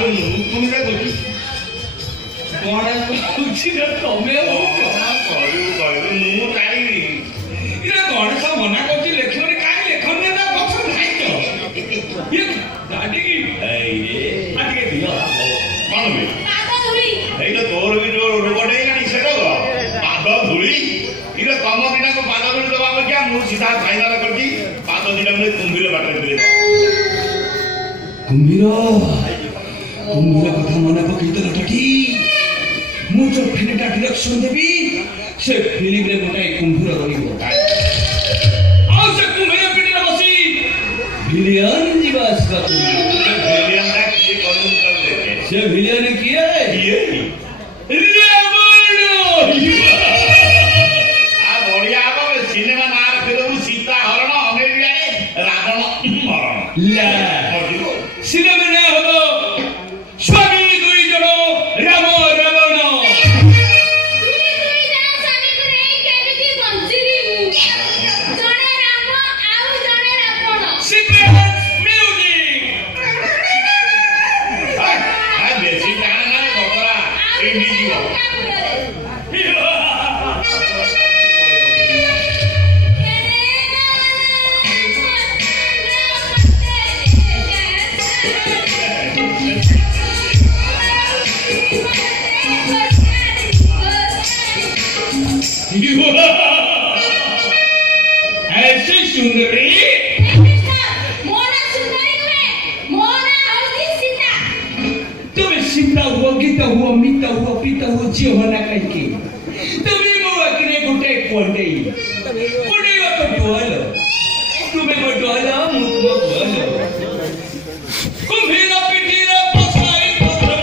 मालूम तुम देखुची कौन कुछ न तमे हो कहू मु काई इरा कौन सा मना करती लेखोनी काई लेखोनी ना पछन खाई तो ये दादी की ए रे आगे दियो कौन बे पाद धुली ए तो तोर भी जो रोडे का निसे रो पाद धुली इरा कम बिना को पाद धुली दबा क्या मु सीधा फाइनल करती पाद दिना में कुंभीर बाटर दिले कुंभीर कथा मने पकई तो लटकी मु जो फिल्मटा डायरेक्शन देबी से फिल्म रे गोटाई कुंभीर रहिबो आ से कुंभीर पिटी बसी विलियन जीवास का विलियन का की करूं तब देखे से विलियन किए ये आ बढ़िया अब सिनेमा नार फिल्म सीता हरण अमेरिका रे रावण मरण ला सिनेमा ने हबो स्वामी दुई जनो राम रावण दुई जनो स्वामी को नहीं केमिति बंचिबी जने राम आउ जने रावण सीक्रेट म्यूजिक हाय बेसी गाना ना बकरा इंडी जीव ऐसी सुंदरी मोना सुंदरी हुए मोना हल्दी सीता तुम्हें सीता हुआ गीता हुआ मीता हुआ पीता हुआ जी होना कहीं तुम्हें मुआ किने गुटे कोंडे कोंडे वा तो डोलो तुम्हें को डोलो मुझको डोलो कुंभीर पिटीर पसाई पत्रम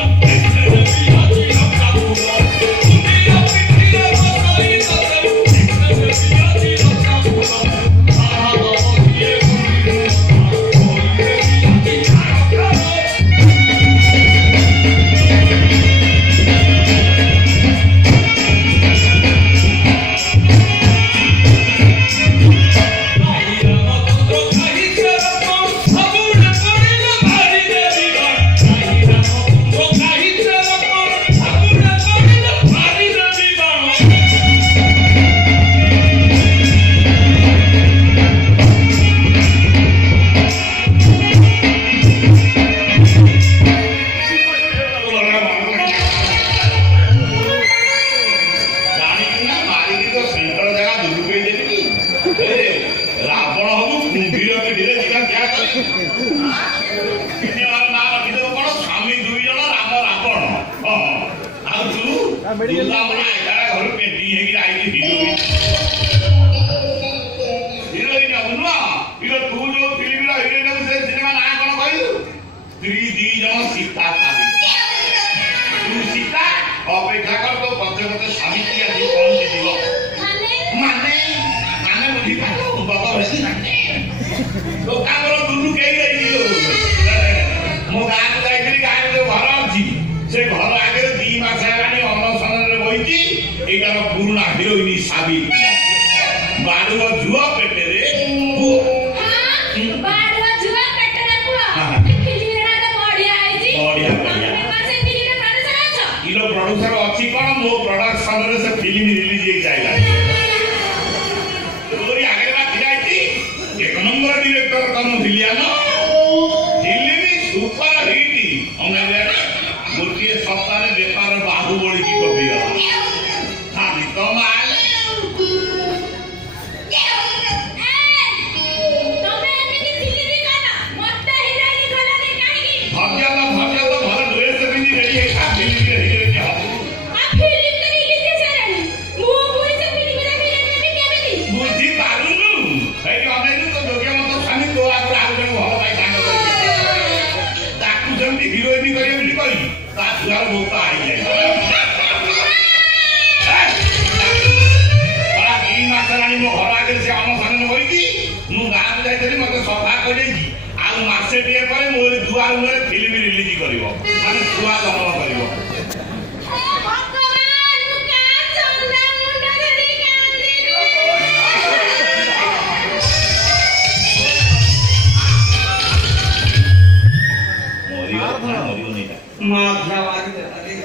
मरी मां क्या वाली अरे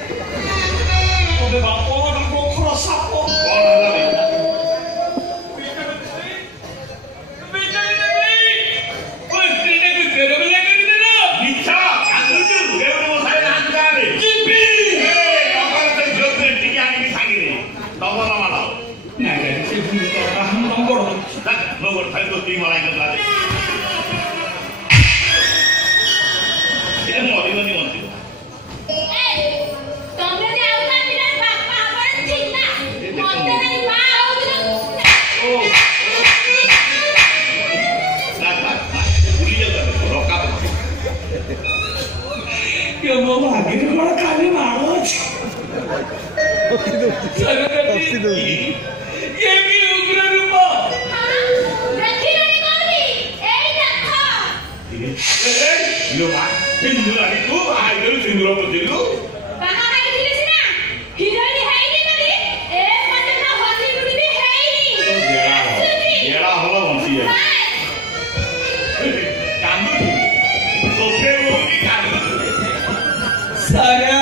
ओबे बापो हमको खरा सापो कौन है भाई बेटा नहीं कोई तेरे को तेरे में लेकर देना मिठा आंदुचु देवनो मोसाई नांगा रे चिपी ए नगर से जोते टिकी आनी सांगी रे तबला माला ना रे से भूल कर हम नंबर ना नगर थाई तो ती मलाई कर रे ये मोरी बनी मोती ये वो भागी ने बड़ा काले मारो ये भी उग्र रूपा लो बा हिंदू आनी तू आई गलो सिंदूर पतिलु बाहा हाई दिले सिना हिरोइनी हाई नी बली ए मते ना हसी गुडी भी हाई तो जेड़ा होला बंसी है कांदू सोफे वो की कांदू सारा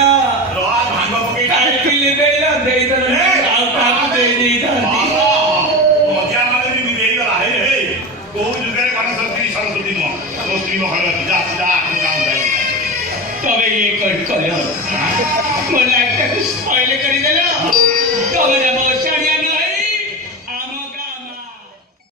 रोआ भांग पके टाइटल बेला दे दे आउ काप दे दी था मजा मारे भी दे गला है हे को जुगरे कने सरस्वती मो तो स्त्री मो खरा जा जा काम जाए तबे ये कर कल मला एक